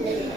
يوم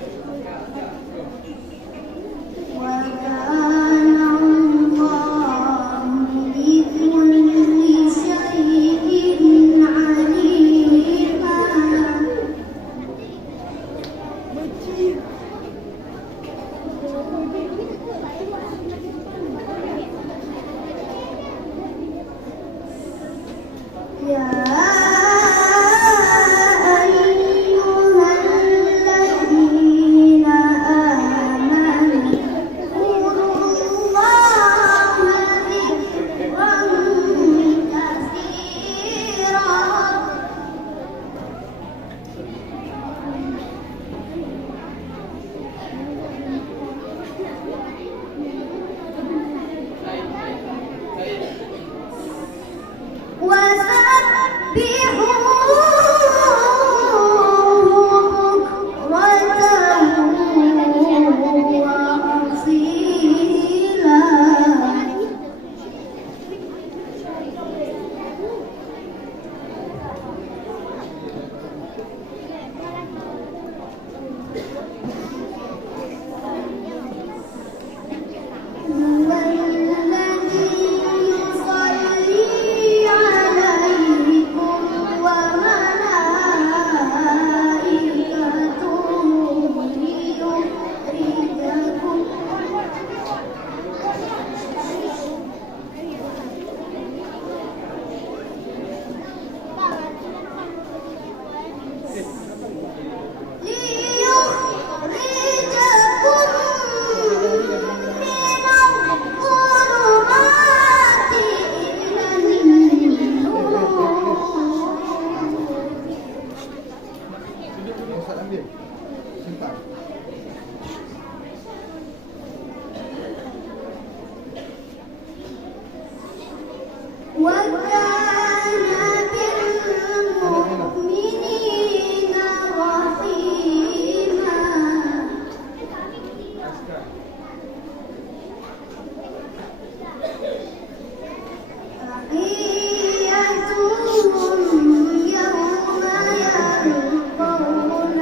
يلقونه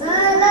سلام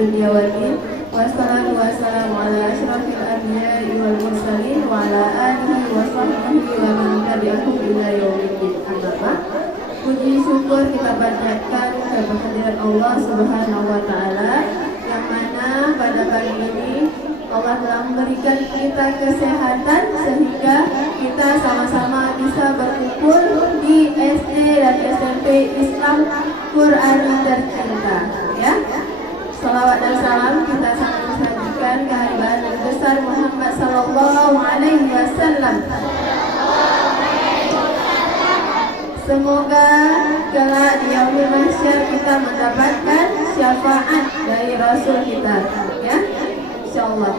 dunya wal din. Wassalatu wassalamu ala asyrafil anbiya'i wal mursalin wa ala alihi wa sahbihi wa man tabi'ahum ila yaumiddin. Puji syukur kita panjatkan kehadirat Allah Subhanahu wa taala, yang mana pada pagi ini Allah telah memberikan kita kesehatan sehingga kita sama-sama bisa berkumpul di SD dan SMP Islam Qur'ani tercinta, ya. Salawat dan salam kita sangat sajikan kehadiran Nabi besar Muhammad sallallahu alaihi wasallam. Semoga kelak di yaumil mahsyar kita mendapatkan syafaat dari Rasul kita, ya, insyaallah.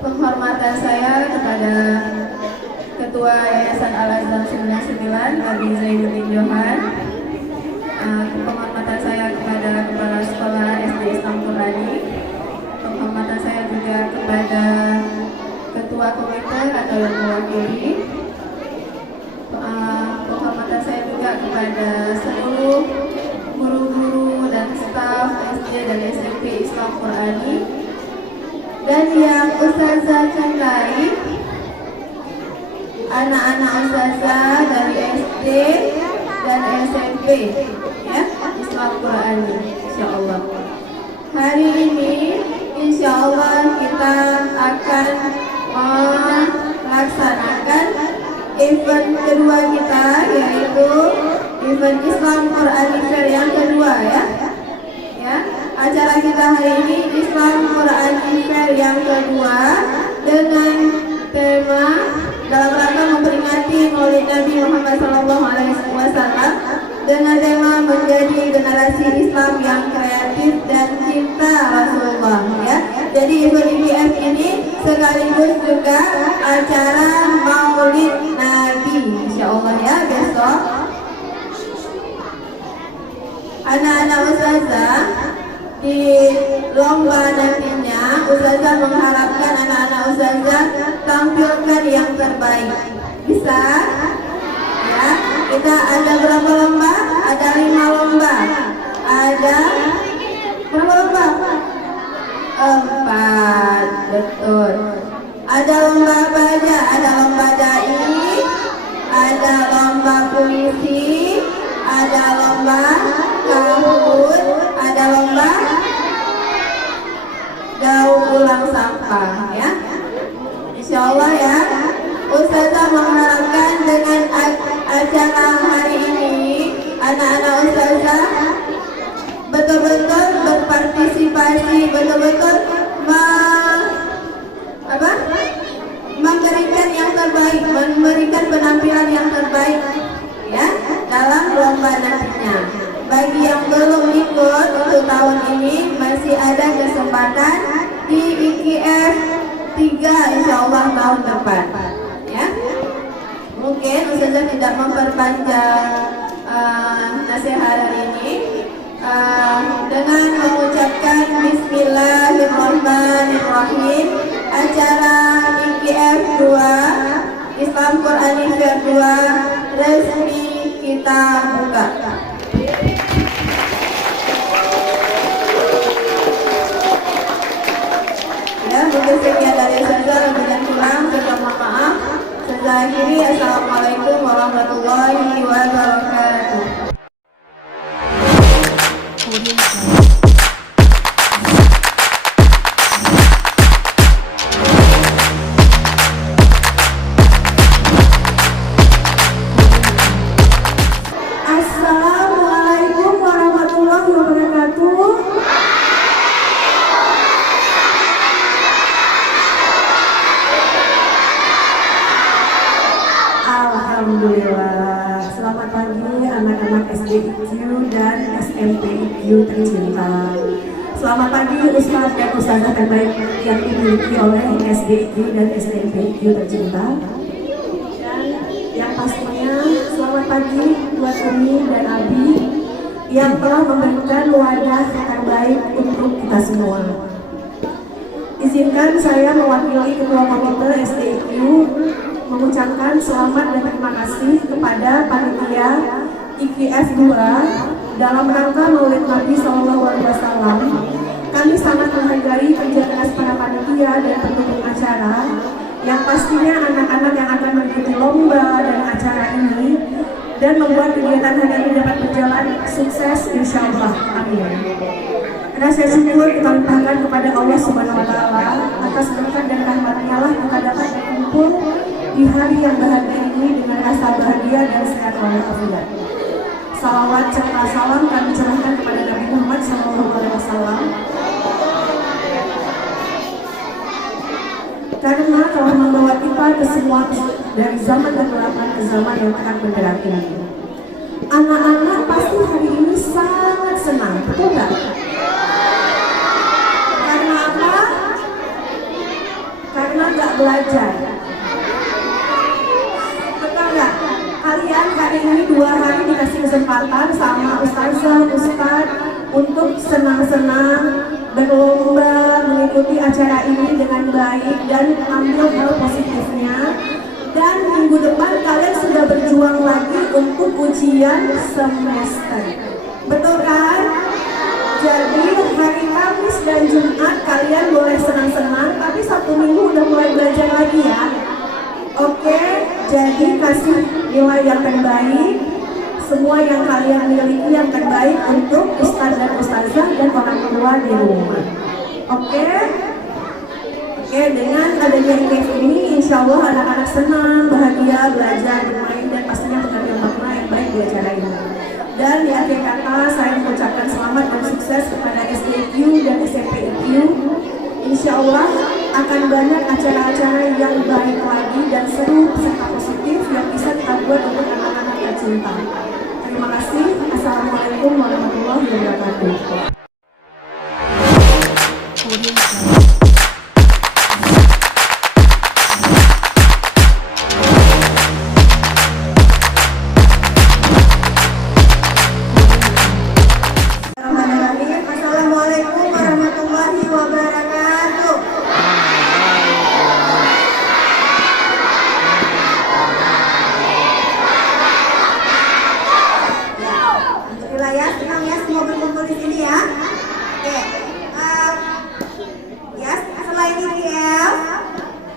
Penghormatan saya kepada Ketua Yayasan Al-Azhar 99 Abi Zainuddin Johan. Penghormatan saya kepada Kepala Sekolah SD Islam Qur'ani. Penghormatan saya juga kepada Ketua Komite atau yang mewakili. Penghormatan saya juga kepada seluruh guru-guru dan staf SD dan SMP Islam Qur'ani, dan yang ustazah cintai, anak-anak ustazah dari SD dan SMP, ya, Islam Qur'ani, insyaallah. Hari ini insyaallah kita akan melaksanakan event kedua kita, yaitu event Islam Qur'ani Fair yang kedua, ya. Acara kita hari ini Islam Qur'ani Fair yang kedua dengan tema dalam rangka memperingati Maulid Nabi Muhammad SAW dengan tema menjadi generasi Islam yang kreatif dan cinta Rasulullah, ya. Jadi event IBF ini sekaligus juga acara Maulid Nabi, insyaallah, ya, besok. Anak-anak ustazah di lomba nantinya, ustazah mengharapkan anak-anak ustazah tampilkan yang terbaik. Bisa? Ya, kita ada berapa lomba? Ada 5 lomba. Ada berapa lomba? 4, betul. Ada lomba apa aja? Ada lomba dai, ada lomba puisi, ada lomba kahut, ada lomba daur ulang sampah, ya. Insyaallah, ya. Ustazah mengharapkan dengan acara hari ini anak-anak ustazah betul-betul berpartisipasi, betul-betul memberikan yang terbaik, memberikan penampilan yang terbaik, ya, dalam lomba nantinya. Bagi yang belum ikut untuk tahun ini, masih ada kesempatan di IKF 3 insyaallah tahun depan, ya. Mungkin ustazah tidak memperpanjang nasihat hari ini dengan mengucapkan Bismillahirrahmanirrahim. Acara IKF 2 Islam Qur'ani Fair 2 resmi kita buka. Ya, mungkin sekian dari saya, lebih dan kurang saya mohon maaf. Saya akhiri, assalamualaikum warahmatullahi wabarakatuh. Assalamualaikum warahmatullahi wabarakatuh. Alhamdulillah. Selamat pagi anak-anak SDIQ dan SMPIQ tercinta. Selamat pagi Ustaz dan Ustazah terbaik yang dimiliki oleh SDIQ dan SMPIQ tercinta. Dan yang pastinya selamat pagi buat Umi dan Abi yang telah memberikan wadah terbaik untuk kita semua. Izinkan saya mewakili Ketua Komite SDIQ mengucapkan selamat dan terima kasih kepada panitia IKF 2 dalam rangka Maulid Nabi SAW pastinya anak-anak yang akan mengikuti lomba dan acara ini dan membuat kegiatan hari ini dapat berjalan sukses insya Allah. Amin. Rasa syukur kita limpahkan kepada Allah Subhanahu wa Ta'ala atas berkat dan rahmat-Nya lah kita dapat berkumpul di hari yang bahagia ini dengan rasa bahagia dan sehat walafiat. Salawat serta salam kami curahkan kepada Nabi Muhammad SAW karena telah membawa kita ke semua dari zaman kegelapan ke zaman yang terang benderang ini. Anak-anak pasti hari ini sangat senang, betul nggak? Karena apa? Karena nggak belajar. Betul nggak? Kalian hari ini 2 hari dikasih kesempatan sama ustazah, ustaz untuk senang-senang berlomba mengikuti acara ini dengan baik dan ambil hal positifnya. Dan minggu depan kalian sudah berjuang lagi untuk ujian semester. Betul kan? Jadi hari Kamis dan Jumat kalian boleh senang-senang, tapi Sabtu Minggu udah mulai belajar lagi ya. Oke, jadi kasih nilai yang terbaik, semua yang kalian miliki yang terbaik untuk ustaz dan ustazah dan orang tua di rumah. Oke? Oke, dengan adanya IKF ini insya Allah anak-anak senang, bahagia, belajar, bermain, dan pastinya mengambil makna yang baik di acara ini. Dan di akhir kata saya mengucapkan selamat dan sukses kepada SDIQ dan SMPIQ. Insya Allah akan banyak acara-acara yang baik lagi dan seru serta positif yang bisa kita buat untuk anak-anak tercinta. Terima kasih. Assalamualaikum warahmatullahi wabarakatuh. Assalamualaikum warahmatullahi wabarakatuh. Alhamdulillah ya, senang ya semua berkumpul di sini ya. Oke, ya selain IKF,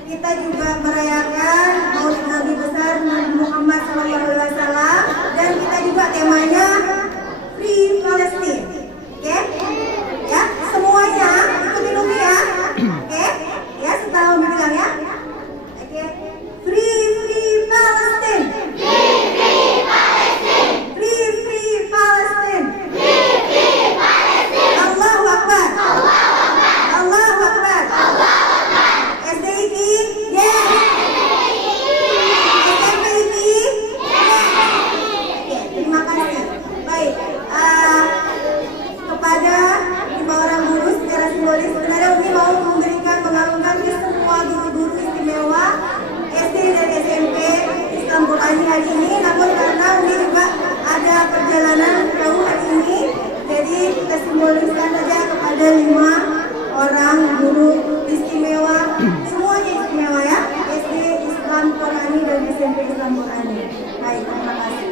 kita juga merayakan Maulid Nabi besar Nabi Muhammad SAW dan kita juga temanya Free Palestine. Oke, ya semuanya ikuti dulu ya. Oke, ya setelah Umi bilang ya. Oke, Free Palestine. Free Palestine. Allahu Akbar. Allahu Akbar. SDIQ, yes. SMPIQ, yes. Oke, terima kasih. Baik, kepada 5 orang guru secara simbolis sebenarnya Umi mau mengarungkan ke semua guru-guru istimewa SD dan SMP Islam Qurani hari ini, namun karena Umi juga ada perjalanan jauh hari ini, jadi kita simboliskan saja kepada 5 orang guru istimewa, semuanya istimewa ya, SD Islam Qurani dan SMP Islam Qurani. Baik, terima kasih.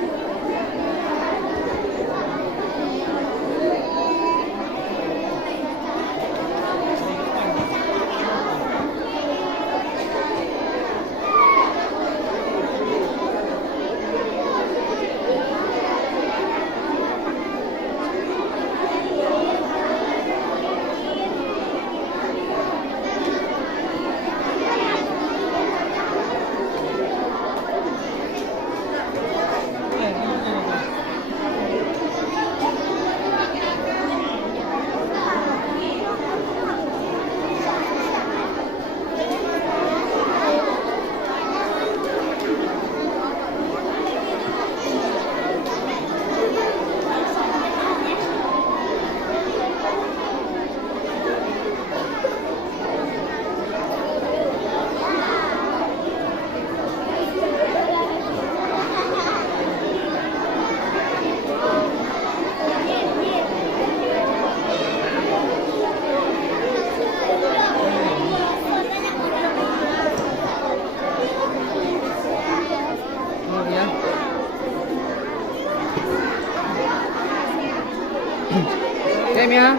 Game ya.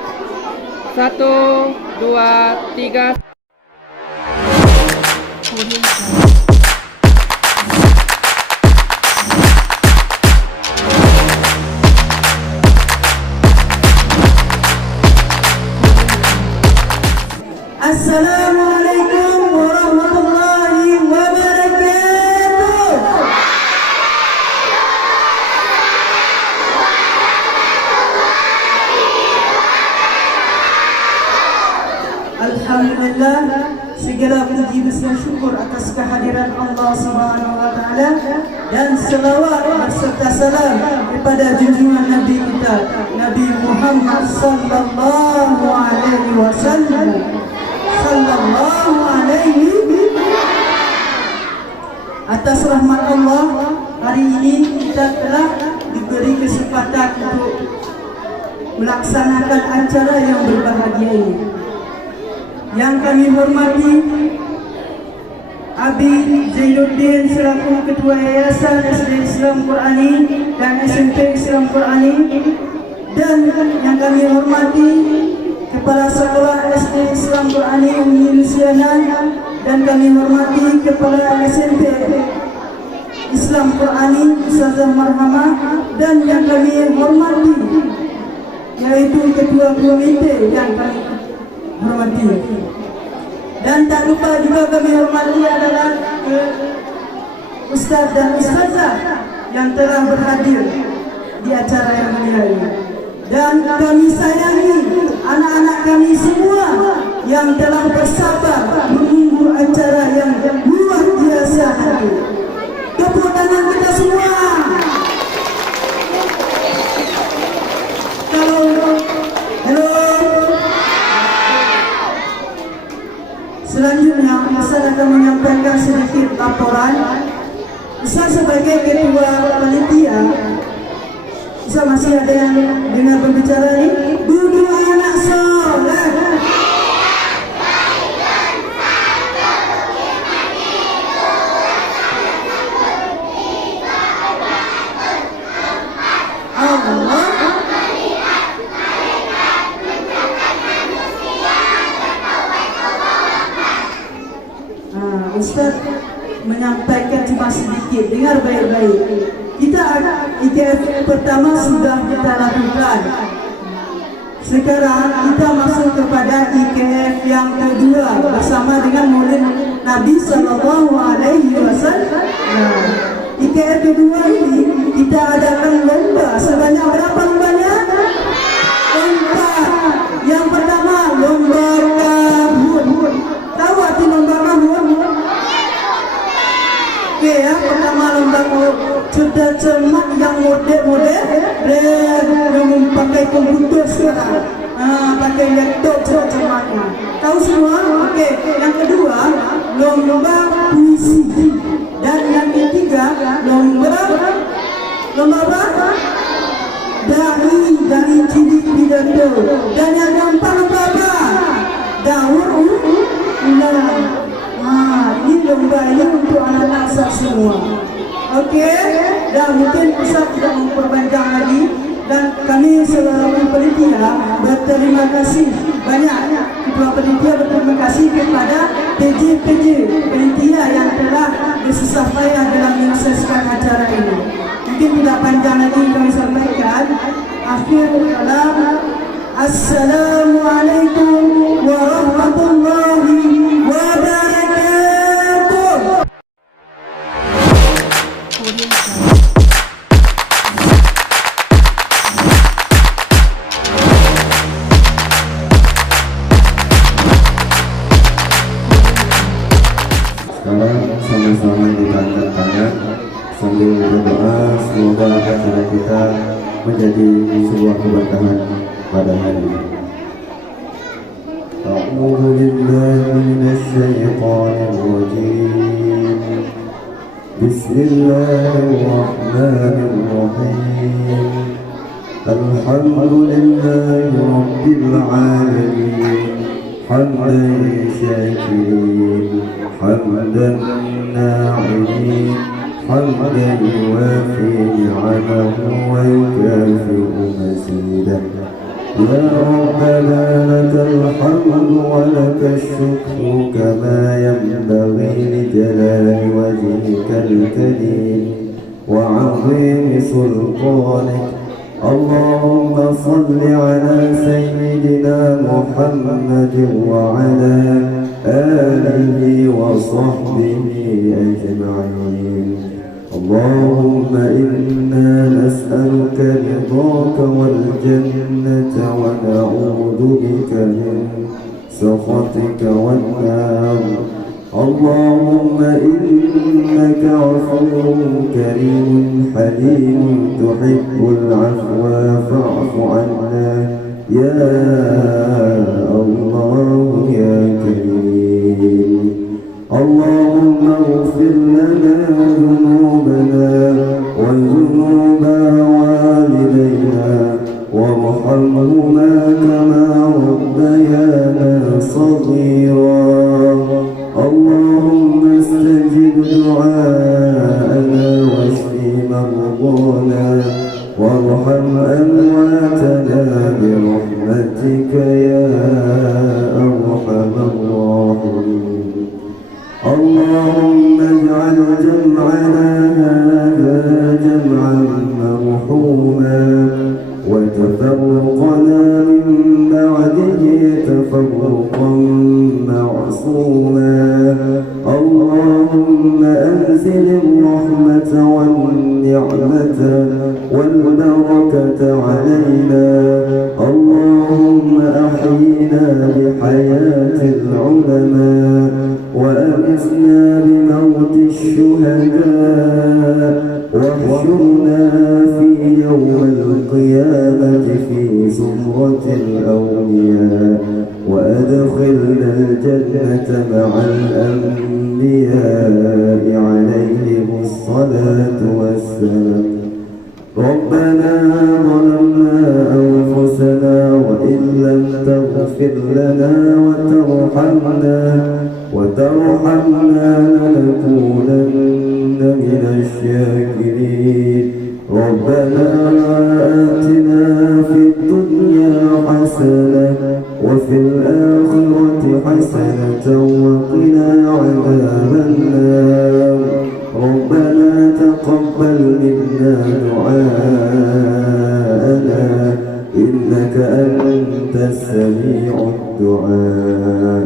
1, 2, 3. Assalamualaikum warahmatullahi wabarakatuh. Alhamdulillah, segala puji dan syukur atas kehadiran Allah Subhanahu wa taala dan selawat serta salam kepada junjungan Nabi kita Nabi Muhammad sallallahu alaihi wasallam. Sallallahu alaihi. Atas rahmat Allah, hari ini kita telah diberi kesempatan untuk melaksanakan acara yang berbahagia ini. Yang kami hormati Abi Zainuddin selaku Ketua Yayasan SD Islam Qurani dan SMP Islam Qurani, dan yang kami hormati Kepala Sekolah SD Islam Qurani Umi Luciana, dan kami hormati Kepala SMP Islam Qurani Ustazah Marhamah, dan yang kami hormati yaitu Ketua Komite yang kami hormati. Dan tak lupa juga kami hormati adalah Ustaz dan Ustazah yang telah berhadir di acara yang mulia ini. Dan kami sayangi anak-anak kami semua yang telah bersabar menunggu acara yang luar biasa nanti. Tepuk tangan kita semua. Hello. Selanjutnya Ustaz akan menyampaikan sedikit laporan. Ustaz sebagai ketua panitia, Ustaz masih ada yang dengar berbicara ini? Duduk anak soleh. Allah. Ustaz menyampaikan cuma sedikit, dengar baik-baik. Kita IKF pertama sudah kita lakukan. Sekarang kita masuk kepada IKF yang kedua bersama dengan Maulid Nabi Sallallahu Alaihi Wasallam. IKF kedua ini kita adakan lomba sebanyak berapa lombanya? Empat. Yang pertama lomba kabut. Tahu arti lomba kabut? Oke ya, pertama lomba cerdas cermat yang model-model yang memakai komputer sekarang, pakai laptop cermat-cermatnya. Tahu semua? Oke. Yang kedua lomba puisi, dan yang ketiga lomba apa? Dari cilik pidato, dan yang keempat lomba apa? Daur ulang. Ini lomba ini untuk anak-anak Ustaz semua. Oke, dan mungkin Ustaz tidak memperpanjang lagi, dan kami selaku panitia berterima kasih banyak. Ketua panitia berterima kasih kepada PJ panitia yang telah bersusah payah dalam menyukseskan acara ini. Mungkin tidak panjang lagi kami sampaikan. Akhir kalam, Assalamualaikum warahmatullahi wabarakatuh. Sekarang sama-sama kita angkat tangan sambil berdoa, semoga acara kita menjadi sebuah keberkahan pada hari ini. A'udzu billahi minasy syaithanir rajim. Bismillahirrahmanirrahim. Alhamdulillahi rabbil alamin. Hamdan syakirin, hamdan na'imin, hamdan yuwafi ni'amahu wa yukafi'u mazidah. Ya Rabbana lakal hamdu wa lakal syukru kama yanbaghi سلطانك. اللهم صل على سيدنا محمد وعلى آله وصحبه أجمعين. اللهم إنا نسألك رضاك والجنة ونعوذ بك من سخطك والنار. اللهم إنك عفو كريم حليم تحب العفو فاعف عنا يا الله يا كريم. اللهم اغفر لنا ذنوبنا وذنوب والدينا وارحمهما كما ربيانا صغيرا. اللهم استجب دعاءنا واشف مرضانا وارحم أمواتنا برحمتك يا أرحم الراحمين. اللهم اجعل جمعنا هذا جمعا مرحوما وتفرقنا من بعده تفرقا معصوما. اللهم أنزل الرحمة والنعمة والبركة علينا. اللهم أحينا بحياة العلماء وأمسنا بموت الشهداء واحشرنا في يوم القيامة في زمرة الأولياء وأدخلنا الجنة مع الأنبياء عليهم الصلاة والسلام. ربنا ظلمنا أنفسنا وإن لم تغفر لنا وترحمنا لنكونن من الشاكرين. ربنا آتنا في الدنيا حسنة وفي الآخرة حسنة وقنا عذاب النار. ربنا تقبل منا دعاءنا إنك أنت السميع الدعاء.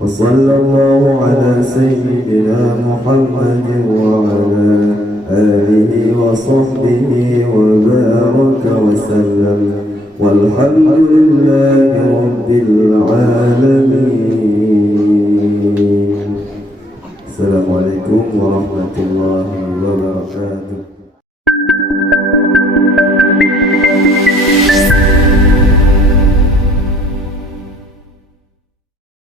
وصلى الله على سيدنا محمد وعلى آله وصحبه وبارك وسلم والحمد لله رب العالمين.